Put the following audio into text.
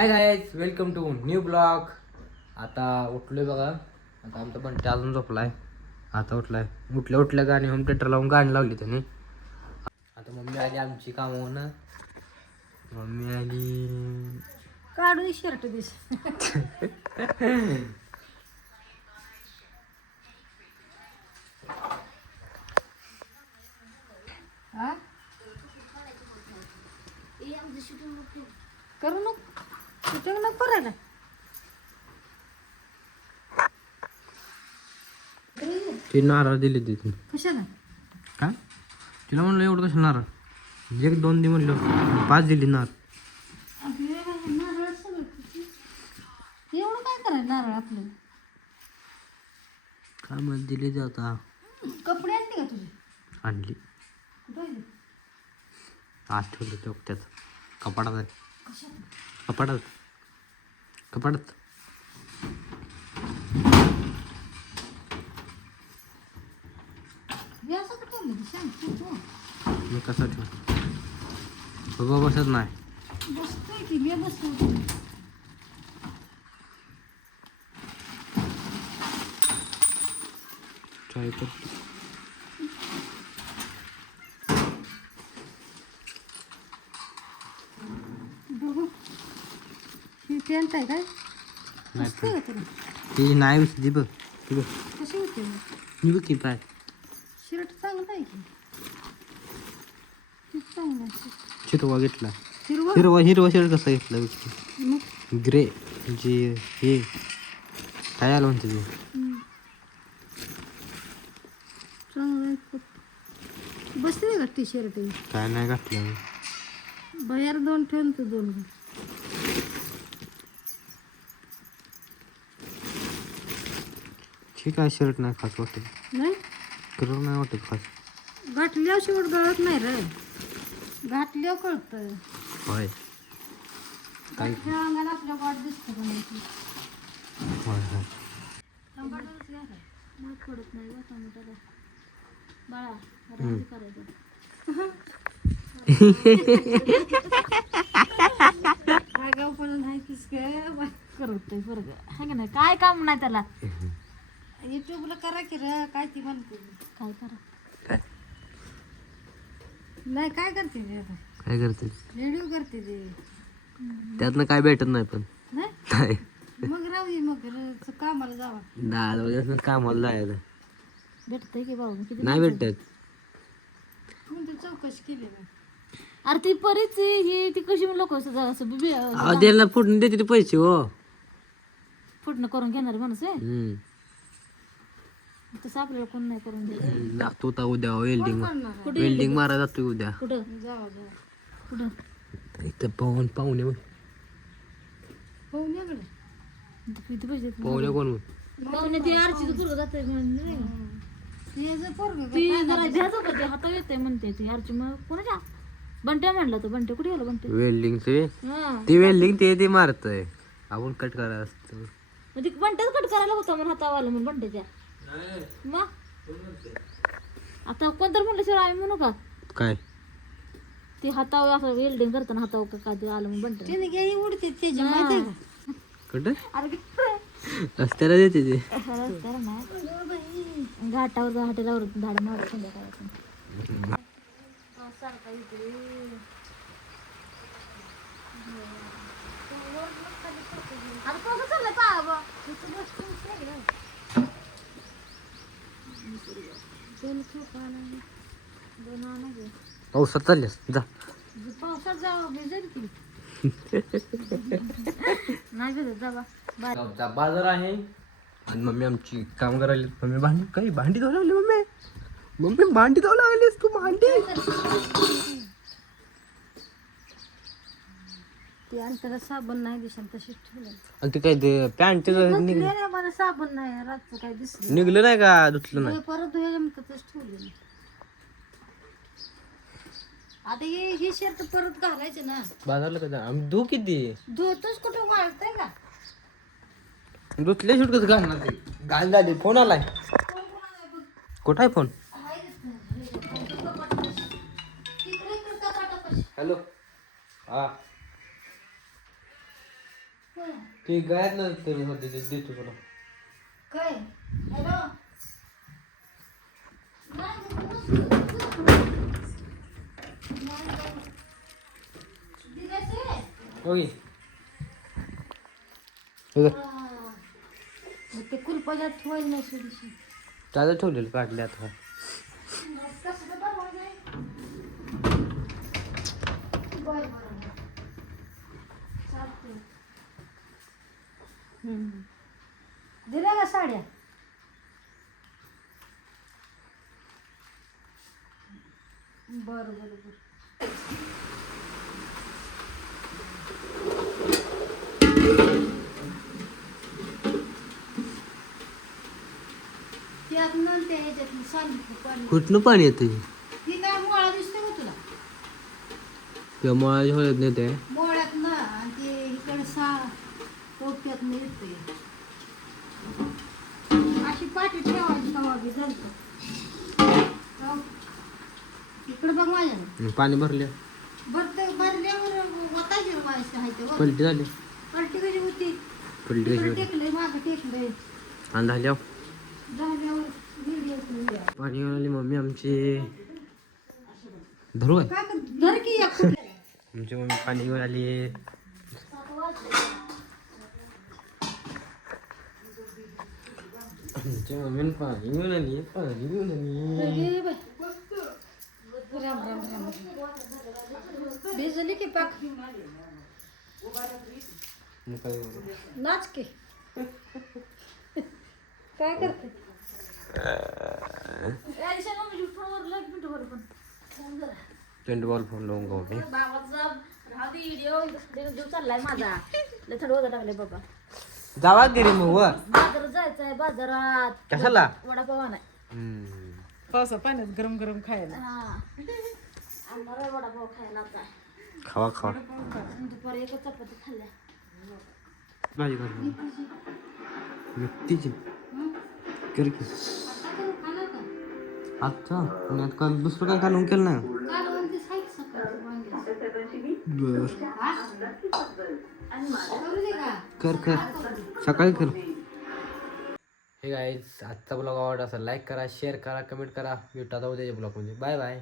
High guys, welcome to new blog. आता उठलोय बघा. आता आमचा बंटी अजून झोपलाय. आता उठल्या गाणी होम थिएटर लावून गाणी लावली त्याने. आता मम्मी आली आमची कामावरून. मम्मी आली. काढू शर्ट दिस. करू नको शूटिंग नको करायला. ती नारळ दिली तिथे. कशाला काय तिला म्हणलं एवढं कसं नारळ? 1-2 दे म्हणलं, 5 दिली नारळ. नारळ सगळं एवढं काय करायला नारळ आपलं? काय मग दिली ते आता. कपडे आणते का तुझे? आणली. कुठं आहे? आज ठेवलं चौकट्यात. कपाटात आहे. कशाला? कपाटात. मी असं का ठेवलं ते सांग तू. मी कसं ठेव उभा बसत नाही. बसतोय की मी बसतो. ट्राय करतो. बघू ही पॅन्ट आहे काय? नाही बसतोय का तुला? ती नाही ती बघ. ती बघ कशी होते मी बघ की पाय. शर्ट चांगला आहे की. खूप चांगला आहे. हिरवा घेतला. हिरवा हिरवा शर्ट कसा घेतला बघ की. मग ग्रे म्हणजे हे काय आलं म्हणते ते. चांगला आहे खूप. बसते का टी शर्ट? काय नाही घातलं. बाहेर 2 ठेवून तू 2 घे. ठीक आहे. शर्ट नाही खास वाटत. नाही कलर नाही वाटत खास. घातल्यावर शेवट गळत नाही रे. घातल्यावर कळतं. होय काय घातल्या अंगाला आपल्या वाट दिसतं का नाही ती. होय होय. टमाटरच घ्या रे. मग पडत नाही का टमाटर बाळा. राहते करायचं. आगाव पण नाही किस काय करतोय बरं आहे का नाही. काय काम नाही त्याला. युट्यूबला करा की रे. काय ती म्हणते काय करा. काय नाही काय करते ते आता. काय करते व्हिडिओ करते ते. त्यातनं काय भेटत नाही पण. नाही मग राहू दे. मग कामाला जावा. 10 वाजता कामाला जायचं. भेटतंय की बाबा किती नाही भेटत. म्हणते चौकशी केली ना. अरे ती परीच ही ती कशी लोक द्यायला फुटून देते ते पैसे. हो फुटणं करून घेणार माणूस आहे. हम्म. तसं आपल्याला कोण नाही करून देत. जातो आता उद्या वेल्डिंग. कुठे वेल्डिंग मारा जातो उद्या. कुठं जावा कुठं इथं पाहुणे किती पैसे पाहुणे कोण पाहुणे ती आरची पोरग जाते हाता येते म्हणते ती आरची. मग कोणाच्या बंट्या म्हणला तो. बंट्या कुठे गेला? बंट्या वेल्डिंगचे हा ते वेल्डिंग ते मारतय. आपण कट करायला असतो. मग ती बंट्याच कट करायला होता म्हणून हातावाला म्हणून बंट्याच्या. मग आता कोणतर म्हणलं शिवाय आम्ही म्हणू का काय ते हातावर असं वेल्डिंग करताना हातावर काय ते आलं म्हणून बंट्या उडते त्याच्या माहिती आहे का? कुठं अरे रस्त्याला देते ते. घाटावर हॉटेलावर झाड मार संध्याकाळी. पावसात चालल्यास जा. पावसात जावं भिजेल की. नाही भिजत जा. बाजार आहे आणि मम्मी आमची काम करायला. मम्मी भांडी धुवायला लागली. मम्मी भांडी धुवायला लागलीस तू. भांडी ती अंतरा साबण नाही दिसत तशीच ठेवलं. आणि ते काय ते पॅन्ट मला साबण नाही रातचं काय दिसलं निघलं नाही का? धुतलं नाही. परत धुयाच ठेवलं. आता हे शर्ट परत घालायचे ना. बाजारला का आम्ही धू किती धुतोच कुठं वाळतंय का? धुतले शूट कसं घालणार ते. घाल झाली. फोन आलाय. कुठं आहे फोन? हॅलो. हा ते गायब देतो तुला. काय हॅलो ओके ते कुलपाच्या ठेवायला नाही सोडीशी त्याला ठेवलेलं काढले आता. दिल्या का साड्या बरं बरं बरं त्यात नंतर ह्याच्यातून सांगितलं पाणी कुठनं पाणी येतं ती काय मोळा दिसते का तुला किंवा मळाच्या होळ्यात नेते. मोळ्यात ना आणि ते इकडे टोक्यात मिळते अशी पाठी ठेवायची तवा बी जळतं. इकडे बघ माझ्या पाणी भरले भरतं भरल्यावर वतायचे माझ्या आहे ते पलटी झाली. पलटी कशी होती पलटी इकडे कशी टेकलंय मागं टेकलंय आणि झाल्यावर झाल्यावर व्हिडिओ पाणी घेऊन आली मम्मी आमची. धरू आहे काय करतो धर की एक कुठल्या. आमची मम्मी पाणी घेऊन आली. आमची मम्मी पाणी घेऊन आली. पाणी घेऊन आली. ये बाई. राम राम राम भिजली की पाक मग काय करू? नाच की काय करते ट्वेंटी बॉल फोन लावून गाव मी. चाललाय माझा थंड होता टाकले बाबा जावा घरी मग वर. बाजारात जायचंय बाजारात कशाला? वडापाव नाही पावसा पाण्यात गरम गरम खायला आम्हाला वडापाव खायला आता खावा खावा दुपारी एक चपाती खाल्ल्या भाजी कर मेथीची कर की अच्छा आणि आता काय दुसरं काय कालवून केलं ना. बर कर कर सकाळी कर. हे गाईज आजचा ब्लॉग आवडला असेल लाईक करा शेअर करा कमेंट करा. भेटू आता उद्याच्या ब्लॉगमध्ये. Bye bye.